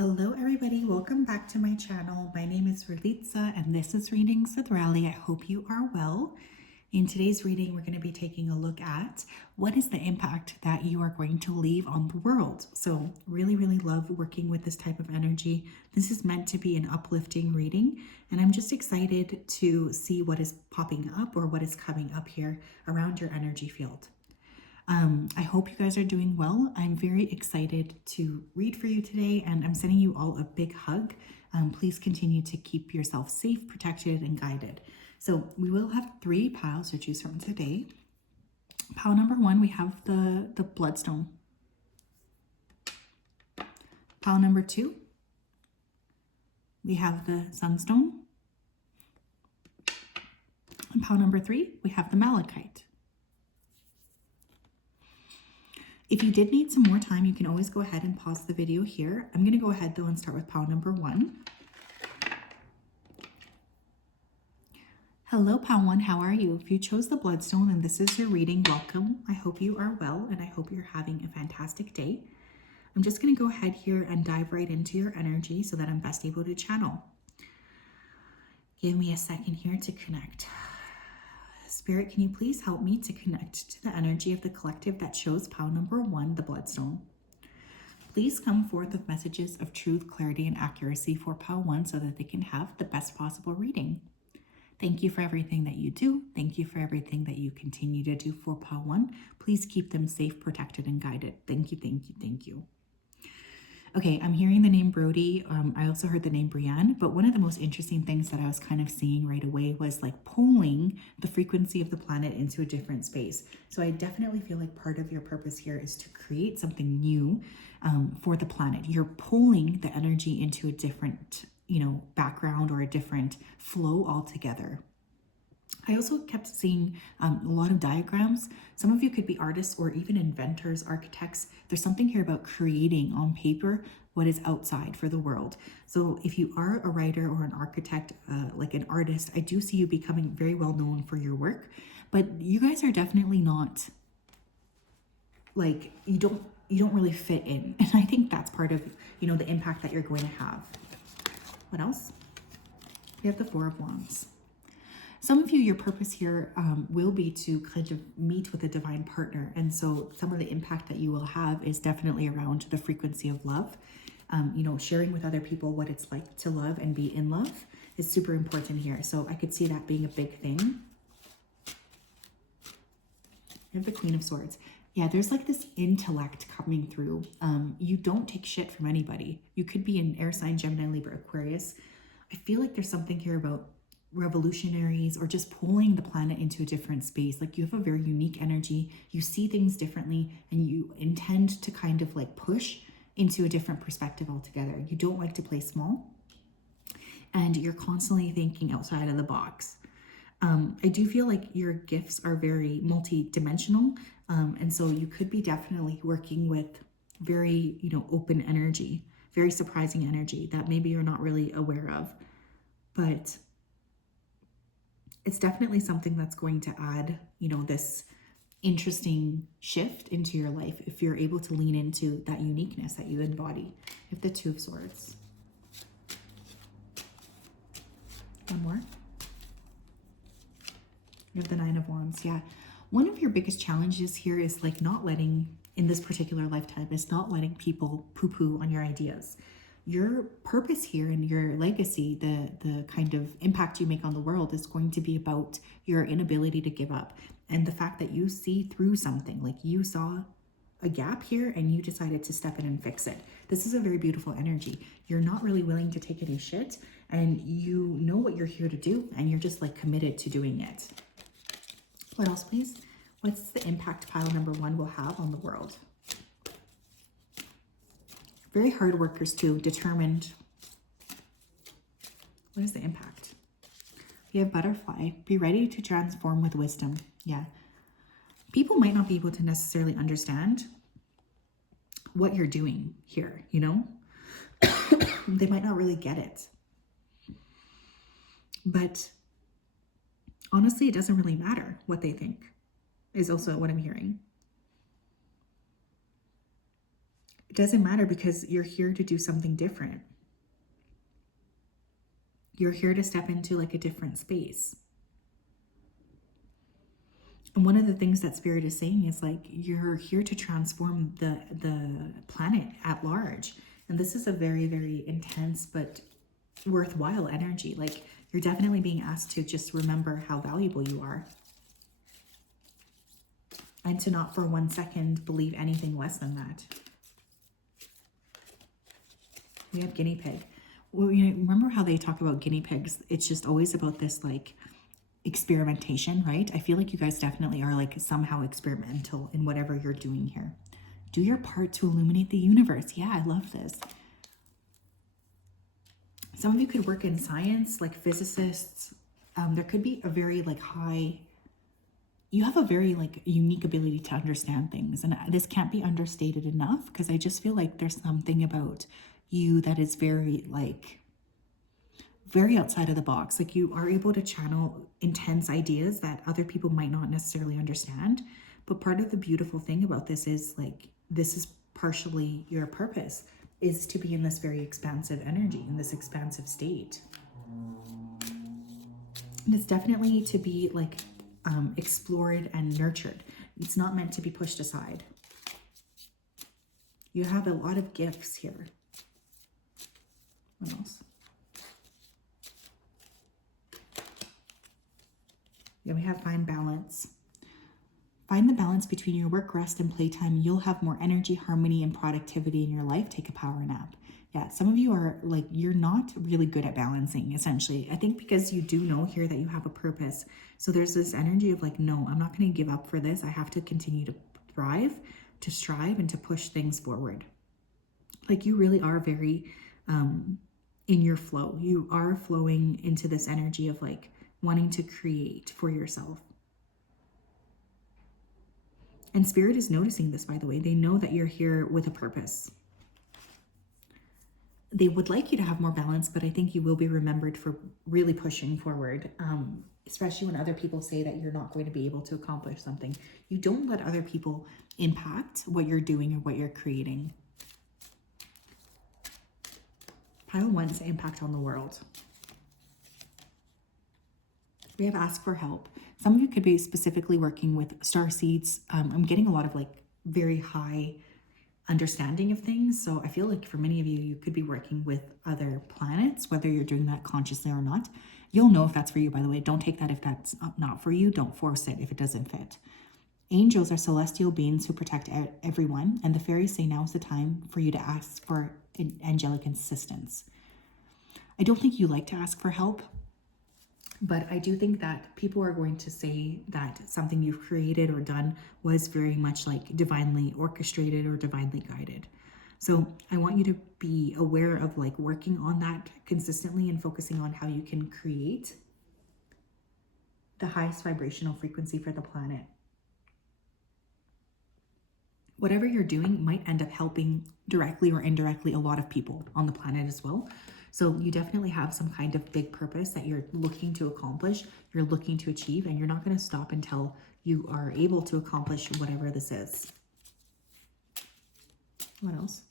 Hello everybody, welcome back to my channel. My name is Ralitza and this is Readings with Rally. I hope you are well. In today's reading, we're going to be taking a look at what is the impact that you are going to leave on the world. So really love working with this type of energy. This is meant to be an uplifting reading, and I'm just excited to see what is popping up or what is coming up here around your energy field. I hope you guys are doing well. I'm very excited to read for you today, and I'm sending you all a big hug. Please continue to keep yourself safe, protected, and guided. So we will have 3 piles to choose from today. Pile number 1, we have the Bloodstone. Pile number 2, we have the Sunstone. And pile number 3, we have the Malachite. If you did need some more time, you can always go ahead and pause the video here. I'm going to go ahead though and start with pile number 1. Hello, pile 1, how are you? If you chose the Bloodstone and this is your reading, welcome. I hope you are well and I hope you're having a fantastic day. I'm just going to go ahead here and dive right into your energy so that I'm best able to channel. Give me a second here to connect. Spirit, can you please help me to connect to the energy of the collective that chose pile number 1, the Bloodstone? Please come forth with messages of truth, clarity, and accuracy for pile 1 so that they can have the best possible reading. Thank you for everything that you do. Thank you for everything that you continue to do for pile 1. Please keep them safe, protected, and guided. Thank you, thank you, thank you. Okay, I'm hearing the name Brody. I also heard the name Brienne, but one of the most interesting things that I was kind of seeing right away was like pulling the frequency of the planet into a different space. So I definitely feel like part of your purpose here is to create something new for the planet. You're pulling the energy into a different, background or a different flow altogether. I also kept seeing a lot of diagrams. Some of you could be artists or even inventors, architects. There's something here about creating on paper what is outside for the world. So if you are a writer or an architect, like an artist, I do see you becoming very well known for your work. But you guys are definitely not like, you don't really fit in. And I think that's part of, the impact that you're going to have. What else? We have the 4 of Wands. Some of you, your purpose here will be to kind of meet with a divine partner. And so some of the impact that you will have is definitely around the frequency of love. Sharing with other people what it's like to love and be in love is super important here. So I could see that being a big thing. You have the Queen of Swords. Yeah, there's like this intellect coming through. You don't take shit from anybody. You could be an air sign, Gemini, Libra, Aquarius. I feel like there's something here about revolutionaries or just pulling the planet into a different space. Like you have a very unique energy. You see things differently and you intend to kind of like push into a different perspective altogether. You don't like to play small and you're constantly thinking outside of the box. I do feel like your gifts are very multi-dimensional. And so you could be definitely working with very, open energy, very surprising energy that maybe you're not really aware of, but it's definitely something that's going to add, this interesting shift into your life if you're able to lean into that uniqueness that you embody. You have the 2 of Swords. One more. You have the 9 of Wands. Yeah. One of your biggest challenges here is like not letting, in this particular lifetime, is not letting people poo-poo on your ideas. Your purpose here and your legacy, the kind of impact you make on the world is going to be about your inability to give up. And the fact that you see through something, like you saw a gap here and you decided to step in and fix it. This is a very beautiful energy. You're not really willing to take any shit and you know what you're here to do and you're just like committed to doing it. What else, please? What's the impact pile number 1 will have on the world? Very hard workers too, determined. What is the impact? We have Butterfly. Be ready to transform with wisdom. Yeah. People might not be able to necessarily understand what you're doing here, They might not really get it. But honestly, it doesn't really matter what they think, is also what I'm hearing. It doesn't matter because you're here to do something different. You're here to step into like a different space. And one of the things that Spirit is saying is like, you're here to transform the planet at large. And this is a very, very intense but worthwhile energy. Like, you're definitely being asked to just remember how valuable you are. And to not for 1 second believe anything less than that. We have guinea pig. Well, you know, remember how they talk about guinea pigs? It's just always about this like experimentation, right? I feel like you guys definitely are like somehow experimental in whatever you're doing here. Do your part to illuminate the universe. Yeah, I love this. Some of you could work in science, like physicists. There could be a very like high, you have a very like unique ability to understand things. And this can't be understated enough because I just feel like there's something about you that is very like, very outside of the box. Like, you are able to channel intense ideas that other people might not necessarily understand. But part of the beautiful thing about this is like, this is partially your purpose, is to be in this very expansive energy, in this expansive state. And it's definitely to be like explored and nurtured. It's not meant to be pushed aside. You have a lot of gifts here. What else? Yeah, we have find balance. Find the balance between your work, rest, and playtime. You'll have more energy, harmony, and productivity in your life. Take a power nap. Yeah, some of you are like, you're not really good at balancing, essentially. I think because you do know here that you have a purpose. So there's this energy of like, no, I'm not going to give up for this. I have to continue to thrive, to strive, and to push things forward. Like, you really are very in your flow. You are flowing into this energy of like wanting to create for yourself. And Spirit is noticing this, by the way. They know that you're here with a purpose. They would like you to have more balance, but I think you will be remembered for really pushing forward, especially when other people say that you're not going to be able to accomplish something. You don't let other people impact what you're doing or what you're creating. Pile 1's impact on the world. We have ask for help. Some of you could be specifically working with star seeds. I'm getting a lot of like very high understanding of things. So I feel like for many of you, you could be working with other planets, whether you're doing that consciously or not. You'll know if that's for you, by the way. Don't take that if that's not for you. Don't force it if it doesn't fit. Angels are celestial beings who protect everyone. And the fairies say now is the time for you to ask for angelic assistance. I don't think you like to ask for help. But I do think that people are going to say that something you've created or done was very much like divinely orchestrated or divinely guided. So I want you to be aware of like working on that consistently and focusing on how you can create the highest vibrational frequency for the planet. Whatever you're doing might end up helping directly or indirectly a lot of people on the planet as well. So you definitely have some kind of big purpose that you're looking to accomplish, you're looking to achieve, and you're not going to stop until you are able to accomplish whatever this is. What else?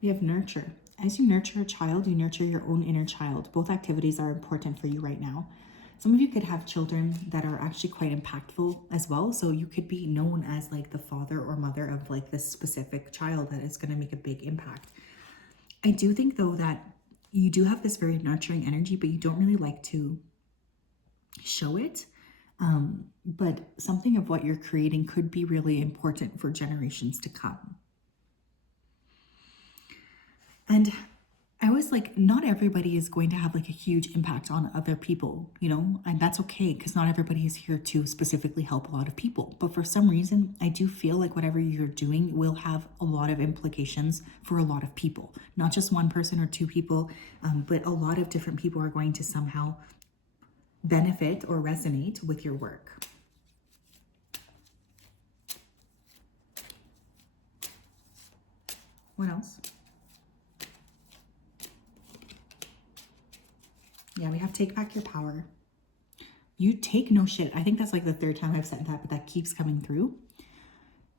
We have nurture. As you nurture a child, you nurture your own inner child. Both activities are important for you right now. Some of you could have children that are actually quite impactful as well. So you could be known as like the father or mother of like this specific child that is going to make a big impact. I do think though that you do have this very nurturing energy, but you don't really like to show it. But something of what you're creating could be really important for generations to come. And I was like, not everybody is going to have like a huge impact on other people, you know, and that's okay because not everybody is here to specifically help a lot of people. But for some reason, I do feel like whatever you're doing will have a lot of implications for a lot of people, not just one person or two people, but a lot of different people are going to somehow benefit or resonate with your work. What else? Yeah, we have take back your power. You take no shit. I think that's like the third time I've said that, but that keeps coming through.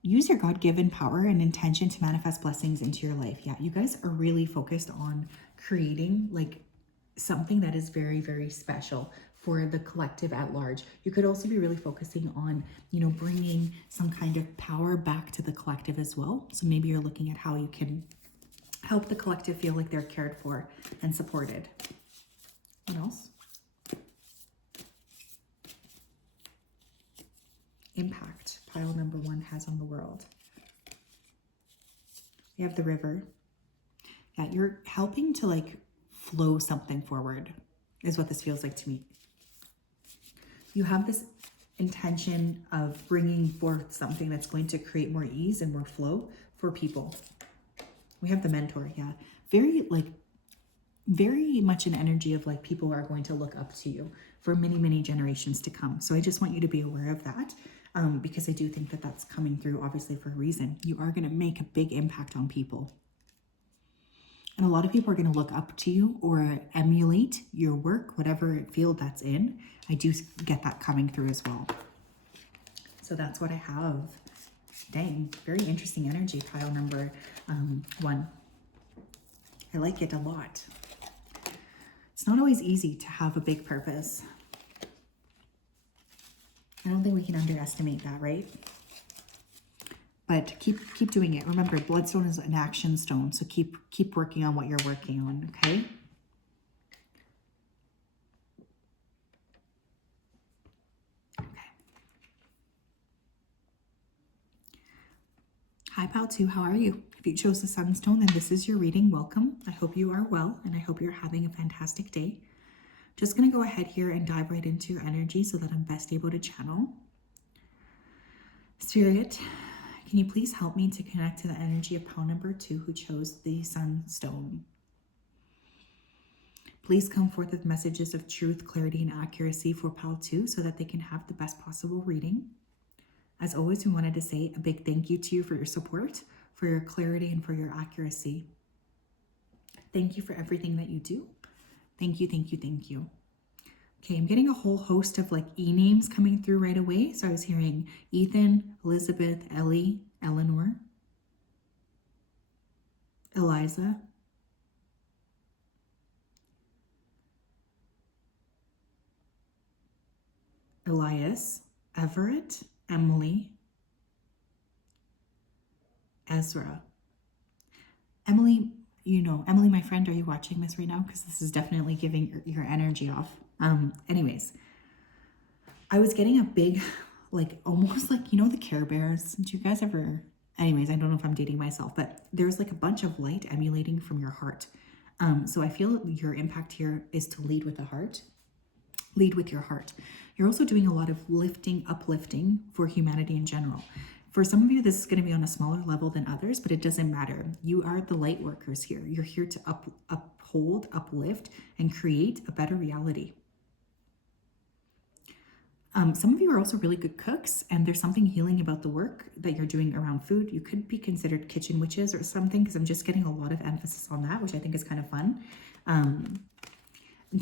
Use your God-given power and intention to manifest blessings into your life. Yeah, you guys are really focused on creating like something that is very, very special for the collective at large. You could also be really focusing on, you know, bringing some kind of power back to the collective as well. So maybe you're looking at how you can help the collective feel like they're cared for and supported. What else? Impact pile number 1 has on the world. You have the river. Yeah, you're helping to like flow something forward is what this feels like to me. You have this intention of bringing forth something that's going to create more ease and more flow for people. We have the mentor. Yeah, very much an energy of like people are going to look up to you for many, many generations to come. So I just want you to be aware of that. Because I do think that that's coming through, obviously, for a reason. You are going to make a big impact on people. And a lot of people are going to look up to you or emulate your work, whatever field that's in. I do get that coming through as well. So that's what I have. Dang, very interesting energy, pile number 1. I like it a lot. It's not always easy to have a big purpose. I don't think we can underestimate that, right? But keep doing it. Remember, bloodstone is an action stone, so keep working on what you're working on, okay? Okay. Hi, pile 2, how are you? If you chose the sunstone, then this is your reading. Welcome. I hope you are well, and I hope you're having a fantastic day. Just going to go ahead here and dive right into your energy so that I'm best able to channel. Spirit, can you please help me to connect to the energy of pile number 2 who chose the sunstone? Please come forth with messages of truth, clarity, and accuracy for pile 2 so that they can have the best possible reading. As always, we wanted to say a big thank you to you for your support, for your clarity, and for your accuracy. Thank you for everything that you do. Thank you, thank you, thank you. Okay, I'm getting a whole host of like e-names coming through right away. So I was hearing Ethan, Elizabeth, Ellie, Eleanor, Eliza, Elias, Everett, Emily, Ezra. Emily, you know, Emily, my friend, are you watching this right now? Because this is definitely giving your energy off. Anyways, I was getting a big, like, almost like, you know, the Care Bears. Do you guys ever, anyways, I don't know if I'm dating myself, but there's like a bunch of light emanating from your heart. So I feel your impact here is to lead with the heart. Lead with your heart. You're also doing a lot of uplifting for humanity in general. For some of you, this is going to be on a smaller level than others, but it doesn't matter. You are the light workers here. You're here to uphold, uplift, and create a better reality. Some of you are also really good cooks, and there's something healing about the work that you're doing around food. You could be considered kitchen witches or something, because I'm just getting a lot of emphasis on that, which I think is kind of fun. And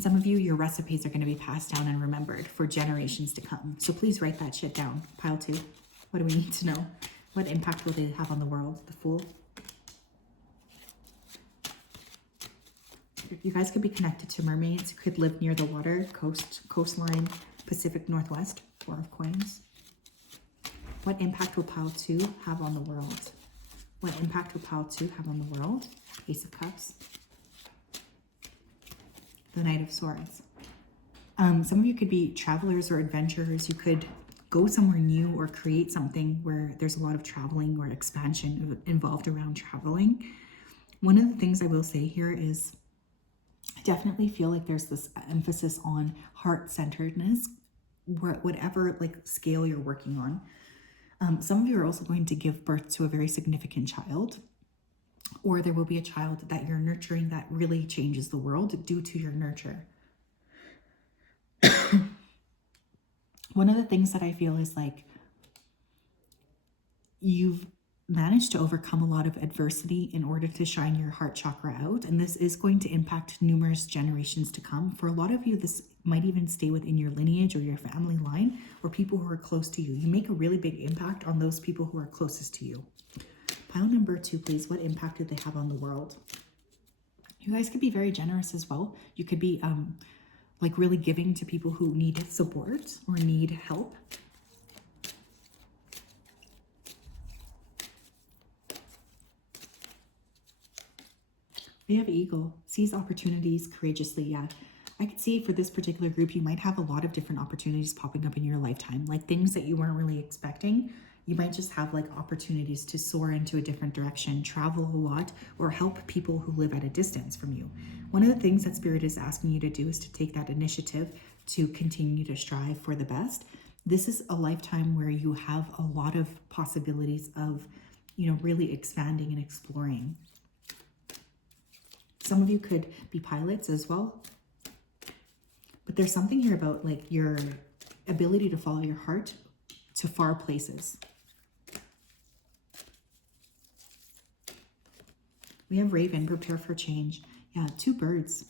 some of you, your recipes are going to be passed down and remembered for generations to come. So please write that shit down. Pile 2. What do we need to know? What impact will they have on the world? The Fool. You guys could be connected to mermaids, could live near the water, coastline, Pacific Northwest. 4 of Coins. What impact will pile 2 have on the world? What impact will pile 2 have on the world? Ace of Cups. The Knight of Swords. Some of you could be travelers or adventurers. You could go somewhere new or create something where there's a lot of traveling or expansion involved around traveling. One of the things I will say here is I definitely feel like there's this emphasis on heart-centeredness, whatever like scale you're working on. Some of you are also going to give birth to a very significant child, or there will be a child that you're nurturing that really changes the world due to your nurture. One of the things that I feel is like you've managed to overcome a lot of adversity in order to shine your heart chakra out. And this is going to impact numerous generations to come. For a lot of you, this might even stay within your lineage or your family line or people who are close to you. You make a really big impact on those people who are closest to you. Pile number 2, please. What impact do they have on the world? You guys could be very generous as well. You could be like really giving to people who need support or need help. We have eagle, seize opportunities courageously. Yeah, I could see for this particular group, you might have a lot of different opportunities popping up in your lifetime, like things that you weren't really expecting. You might just have like opportunities to soar into a different direction, travel a lot, or help people who live at a distance from you. One of the things that Spirit is asking you to do is to take that initiative to continue to strive for the best. This is a lifetime where you have a lot of possibilities of, really expanding and exploring. Some of you could be pilots as well. But there's something here about like your ability to follow your heart to far places. We have Raven, prepare for change. Yeah, 2 birds.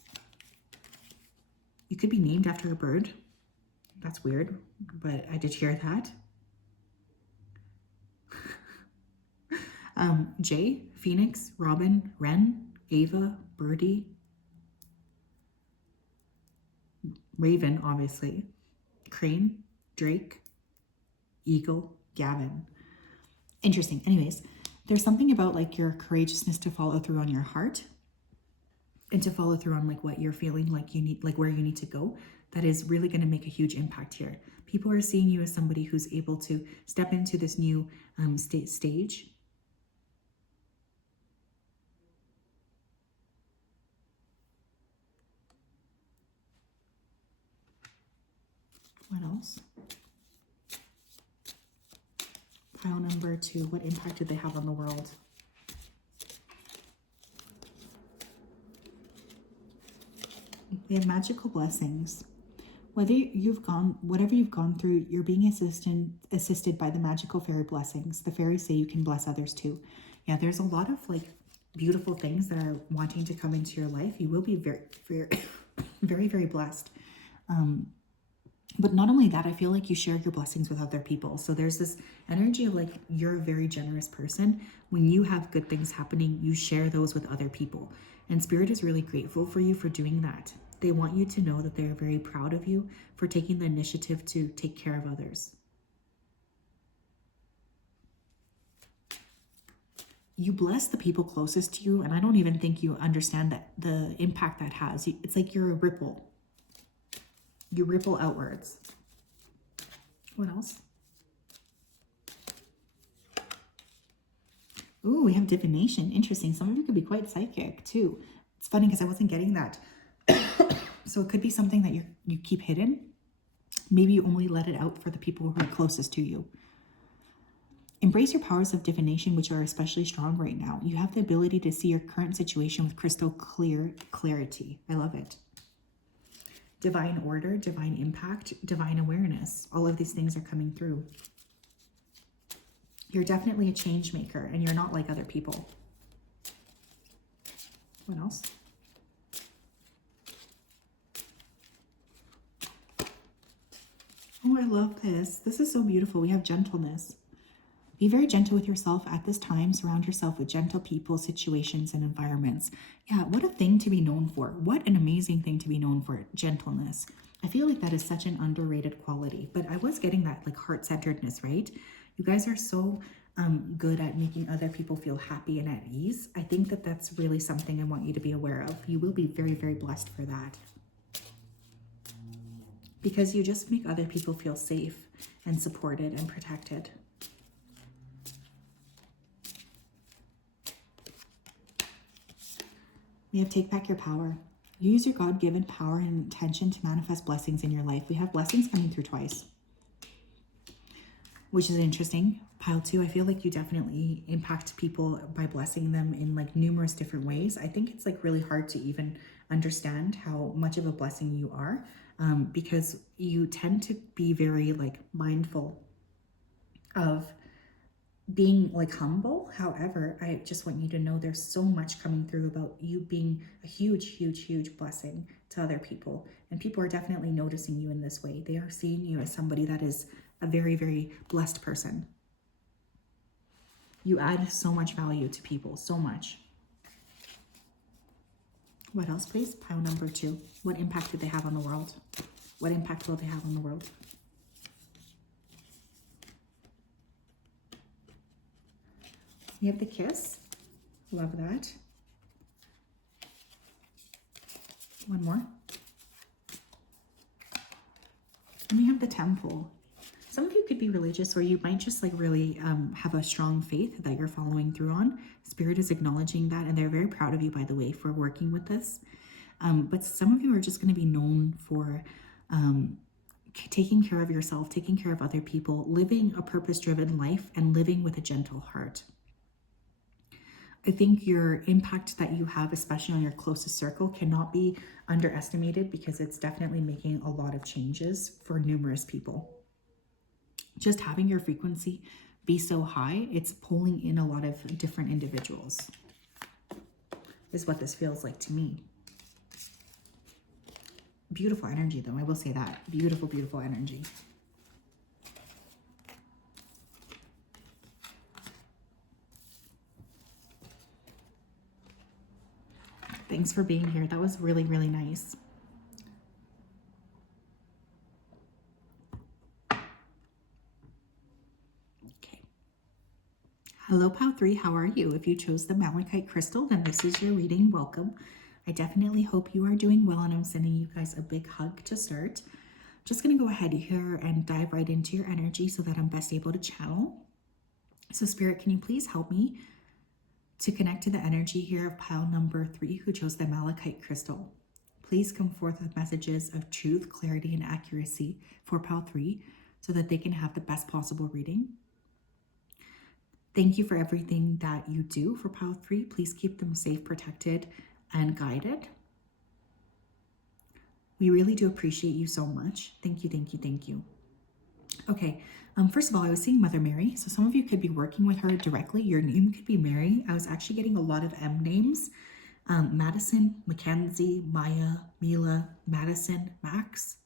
You could be named after a bird. That's weird, but I did hear that. Jay, Phoenix, Robin, Wren, Ava, Birdie, Raven, obviously, Crane, Drake, Eagle, Gavin. Interesting. Anyways, there's something about like your courageousness to follow through on your heart and to follow through on like what you're feeling like you need, like where you need to go. That is really going to make a huge impact here. People are seeing you as somebody who's able to step into this new stage. What else? Pile number 2, what impact do they have on the world? We have magical blessings. Whatever you've gone through, you're being assisted by the magical fairy blessings. The fairies say you can bless others too. Yeah, there's a lot of like beautiful things that are wanting to come into your life. You will be very, very, very, very blessed. But not only that, I feel like you share your blessings with other people. So there's this energy of like, you're a very generous person. When you have good things happening, you share those with other people. And Spirit is really grateful for you for doing that. They want you to know that they're very proud of you for taking the initiative to take care of others. You bless the people closest to you, and I don't even think you understand that the impact that has. It's like you're a ripple. You ripple outwards. What else? Ooh, we have divination. Interesting. Some of you could be quite psychic too. It's funny because I wasn't getting that. So it could be something that you keep hidden. Maybe you only let it out for the people who are closest to you. Embrace your powers of divination, which are especially strong right now. You have the ability to see your current situation with crystal clear clarity. I love it. Divine order, divine impact, divine awareness. All of these things are coming through. You're definitely a change maker, and you're not like other people. What else? Oh, I love this. This is so beautiful. We have gentleness. Be very gentle with yourself at this time. Surround yourself with gentle people, situations, and environments. Yeah, what a thing to be known for. What an amazing thing to be known for, gentleness. I feel like that is such an underrated quality, but I was getting that like heart-centeredness, right? You guys are so good at making other people feel happy and at ease. I think that that's really something I want you to be aware of. You will be very, very blessed for that. Because you just make other people feel safe and supported and protected. We have take back your power. Use your God-given power and intention to manifest blessings in your life. We have blessings coming through twice, which is interesting. Pile 2, I feel like you definitely impact people by blessing them in like numerous different ways. I think it's like really hard to even understand how much of a blessing you are because you tend to be very like mindful of being like humble. However, I just want you to know there's so much coming through about you being a huge, huge, huge blessing to other people. And people are definitely noticing you in this way. They are seeing you as somebody that is a very, very blessed person. You add so much value to people, so much. What else, please? Pile number 2. What impact do they have on the world? What impact will they have on the world? You have the kiss. Love that. One more. And we have the temple. Some of you could be religious, or you might just like really have a strong faith that you're following through on. Spirit is acknowledging that, and they're very proud of you, by the way, for working with this. But some of you are just going to be known for taking care of yourself, taking care of other people, living a purpose-driven life, and living with a gentle heart. I think your impact that you have, especially on your closest circle, cannot be underestimated, because it's definitely making a lot of changes for numerous people. Just having your frequency be so high, it's pulling in a lot of different individuals, is what this feels like to me. Beautiful energy, though, I will say that. Beautiful, beautiful energy. Thanks for being here. That was really, really nice. Okay. Hello, Pile 3. How are you? If you chose the Malachite crystal, then this is your reading. Welcome. I definitely hope you are doing well, and I'm sending you guys a big hug to start. Just going to go ahead here and dive right into your energy so that I'm best able to channel. So Spirit, can you please help me to connect to the energy here of pile number 3 who chose the Malachite crystal? Please come forth with messages of truth, clarity, and accuracy for pile 3 so that they can have the best possible reading. Thank you for everything that you do for pile 3. Please keep them safe, protected, and guided. We really do appreciate you so much. Thank you, thank you, thank you. Okay, first of all, I was seeing Mother Mary. So some of you could be working with her directly. Your name could be Mary. I was actually getting a lot of M names. Madison, Mackenzie, Maya, Mila, Madison, Max,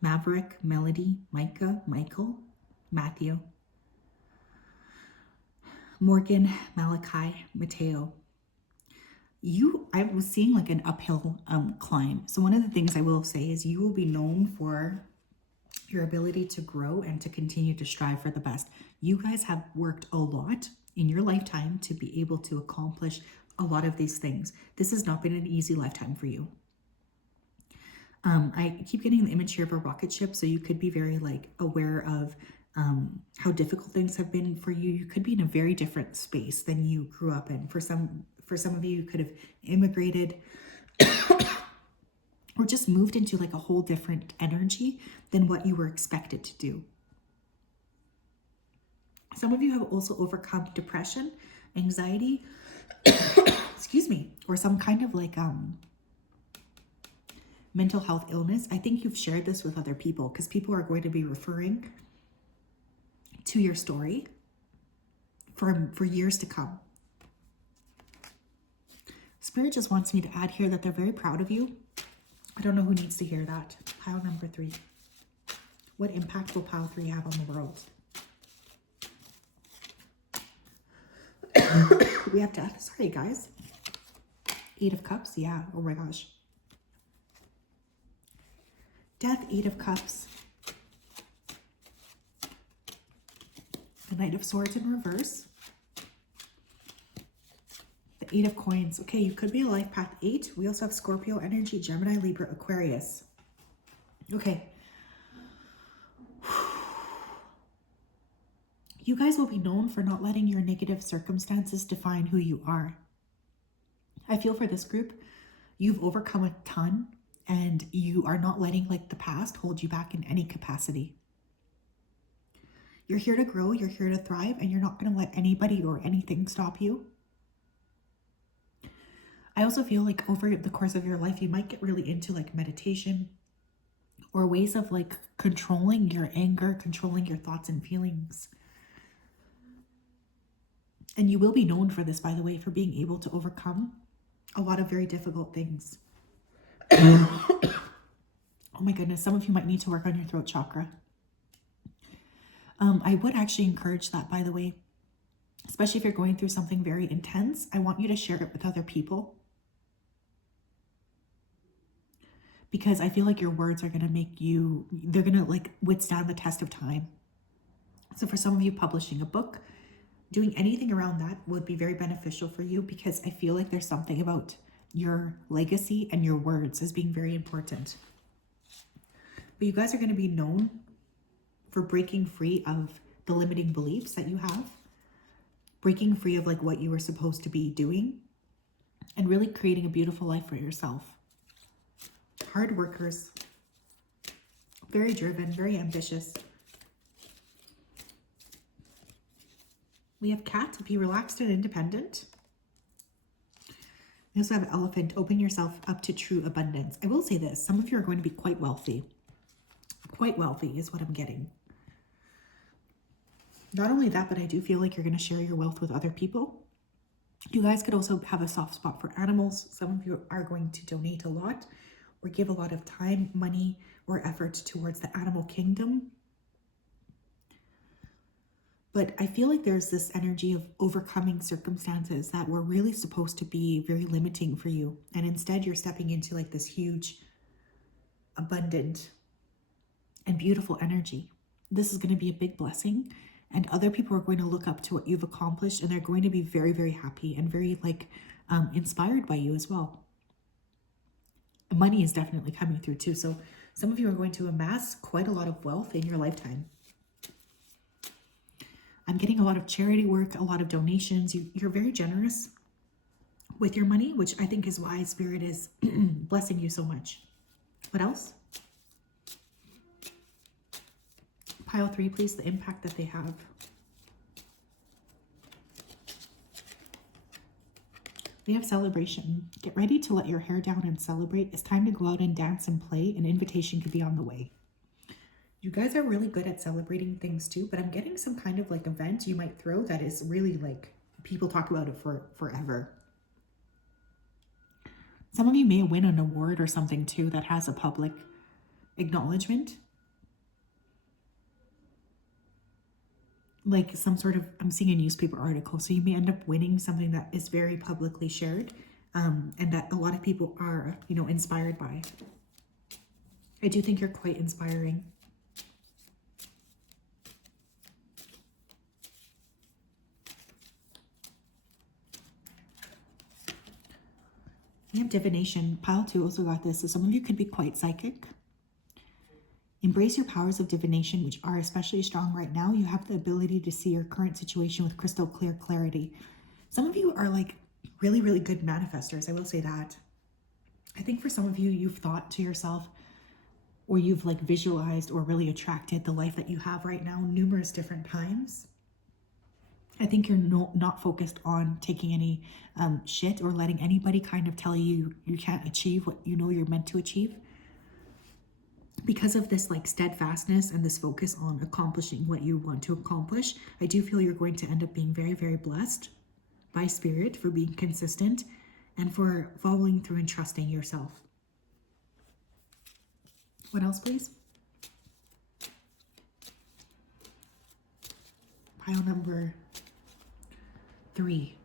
Maverick, Melody, Micah, Michael, Matthew, Morgan, Malachi, Mateo. I was seeing like an uphill climb. So one of the things I will say is you will be known for your ability to grow and to continue to strive for the best. You guys have worked a lot in your lifetime to be able to accomplish a lot of these things. This has not been an easy lifetime for you. I keep getting the image here of a rocket ship, so you could be very like aware of how difficult things have been for you. You could be in a very different space than you grew up in. For some of you, you could have immigrated or just moved into like a whole different energy than what you were expected to do. Some of you have also overcome depression, anxiety, excuse me, or some kind of like mental health illness. I think you've shared this with other people, because people are going to be referring to your story for years to come. Spirit just wants me to add here that they're very proud of you. I don't know who needs to hear that. Pile number 3. What impact will pile 3 have on the world? We have death. Sorry, guys. 8 of Cups. Yeah. Oh my gosh. Death, 8 of Cups. The Knight of Swords in reverse. The 8 of Coins. Okay, you could be a life path 8. We also have Scorpio energy, Gemini, Libra, Aquarius. Okay. You guys will be known for not letting your negative circumstances define who you are. I feel for this group, you've overcome a ton, and you are not letting like the past hold you back in any capacity. You're here to grow, you're here to thrive, and you're not going to let anybody or anything stop you. I also feel like over the course of your life, you might get really into like meditation or ways of like controlling your anger, controlling your thoughts and feelings. And you will be known for this, by the way, for being able to overcome a lot of very difficult things. Oh my goodness, some of you might need to work on your throat chakra. I would actually encourage that, by the way, especially if you're going through something very intense. I want you to share it with other people, because I feel like your words are going to make you, they're going to like withstand the test of time. So for some of you, publishing a book, doing anything around that would be very beneficial for you, because I feel like there's something about your legacy and your words as being very important. But you guys are going to be known for breaking free of the limiting beliefs that you have, breaking free of like what you were supposed to be doing, and really creating a beautiful life for yourself. Hard workers, very driven, very ambitious. We have cat, be relaxed and independent. We also have elephant, open yourself up to true abundance. I will say this, some of you are going to be quite wealthy. Quite wealthy is what I'm getting. Not only that, but I do feel like you're going to share your wealth with other people. You guys could also have a soft spot for animals. Some of you are going to donate a lot or give a lot of time, money, or effort towards the animal kingdom. But I feel like there's this energy of overcoming circumstances that were really supposed to be very limiting for you. And instead you're stepping into like this huge, abundant, and beautiful energy. This is going to be a big blessing. And other people are going to look up to what you've accomplished, and they're going to be very, very happy and very like inspired by you as well. Money is definitely coming through too. So some of you are going to amass quite a lot of wealth in your lifetime. I'm getting a lot of charity work, a lot of donations. You're very generous with your money, which I think is why Spirit is blessing you so much. What else? Pile 3, please, the impact that they have. We have celebration. Get ready to let your hair down and celebrate. It's time to go out and dance and play. An invitation could be on the way. You guys are really good at celebrating things too, but I'm getting some kind of like event you might throw that is really like, people talk about it for forever. Some of you may win an award or something too that has a public acknowledgement. Like some sort of, I'm seeing a newspaper article, so you may end up winning something that is very publicly shared, and that a lot of people are, you know, inspired by. I do think you're quite inspiring. We have divination. Pile 2 also got this, so some of you could be quite psychic. Embrace your powers of divination, which are especially strong right now. You have the ability to see your current situation with crystal clear clarity. Some of you are like really, really good manifestors. I will say that. I think for some of you, you've thought to yourself, or you've like visualized or really attracted the life that you have right now numerous different times. I think you're not focused on taking any shit or letting anybody kind of tell you you can't achieve what you know you're meant to achieve. Because of this like steadfastness and this focus on accomplishing what you want to accomplish, I do feel you're going to end up being very, very blessed by Spirit for being consistent and for following through and trusting yourself. What else, please? Pile number 3.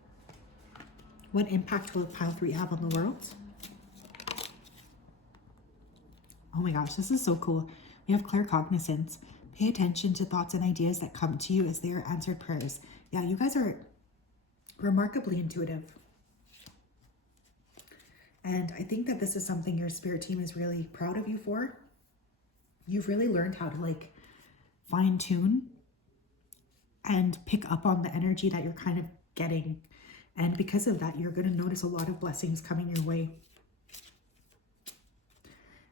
What impact will pile 3 have on the world? Oh my gosh, this is so cool. We have claircognizance. Pay attention to thoughts and ideas that come to you as they are answered prayers. Yeah, you guys are remarkably intuitive. And I think that this is something your spirit team is really proud of you for. You've really learned how to like fine tune and pick up on the energy that you're kind of getting. And because of that, you're going to notice a lot of blessings coming your way.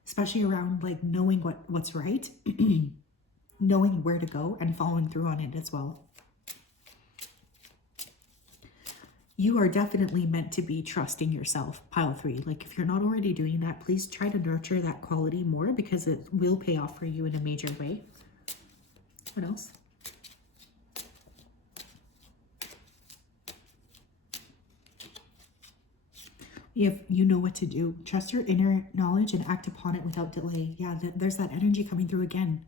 Especially around like knowing what's right, knowing where to go and following through on it as well. You are definitely meant to be trusting yourself, pile 3. Like if you're not already doing that, please try to nurture that quality more because it will pay off for you in a major way. What else? if you know what to do. Trust your inner knowledge and act upon it without delay. Yeah, there's that energy coming through again.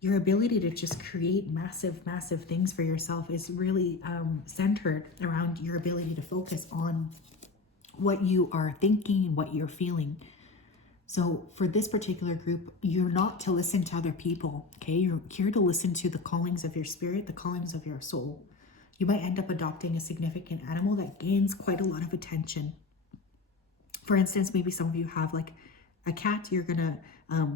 Your ability to just create massive, massive things for yourself is really centered around your ability to focus on what you are thinking, what you're feeling. So for this particular group, you're not to listen to other people, okay? You're here to listen to the callings of your spirit, the callings of your soul. You might end up adopting a significant animal that gains quite a lot of attention. For instance, maybe some of you have like a cat, you're gonna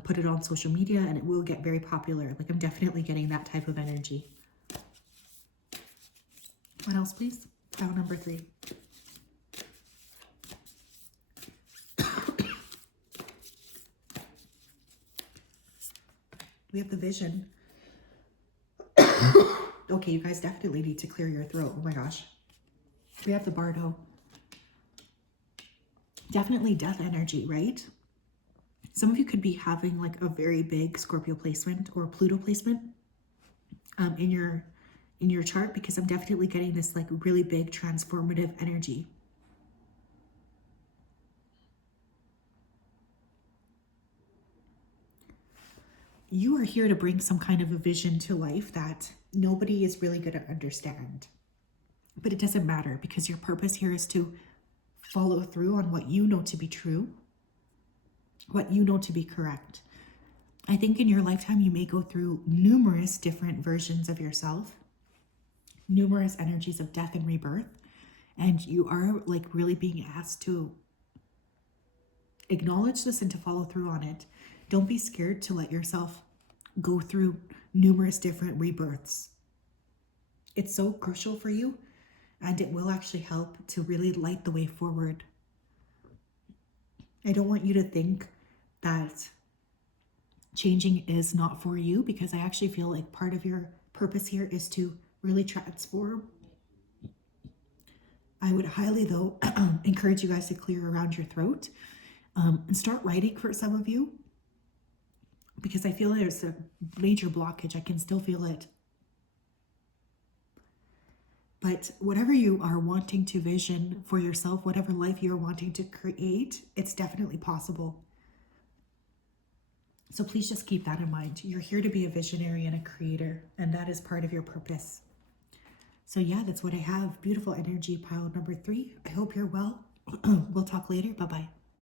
put it on social media and it will get very popular. Like I'm definitely getting that type of energy. What else, please? Pile number 3. We have the Vision. Okay, you guys definitely need to clear your throat. Oh my gosh. We have the Bardo. Definitely death energy, right? Some of you could be having like a very big Scorpio placement or Pluto placement in your chart, because I'm definitely getting this like really big transformative energy. You are here to bring some kind of a vision to life that nobody is really going to understand. But it doesn't matter, because your purpose here is to follow through on what you know to be true, what you know to be correct. I think in your lifetime, you may go through numerous different versions of yourself, numerous energies of death and rebirth, and you are like really being asked to acknowledge this and to follow through on it. Don't be scared to let yourself go through numerous different rebirths. It's so crucial for you, and it will actually help to really light the way forward. I don't want you to think that changing is not for you, because I actually feel like part of your purpose here is to really transform. I would highly, though, encourage you guys to clear around your throat and start writing for some of you, because I feel there's a major blockage. I can still feel it. But whatever you are wanting to vision for yourself, whatever life you're wanting to create, it's definitely possible. So please just keep that in mind. You're here to be a visionary and a creator, and that is part of your purpose. So yeah, that's what I have. Beautiful energy, pile number 3. I hope you're well. We'll talk later. Bye-bye.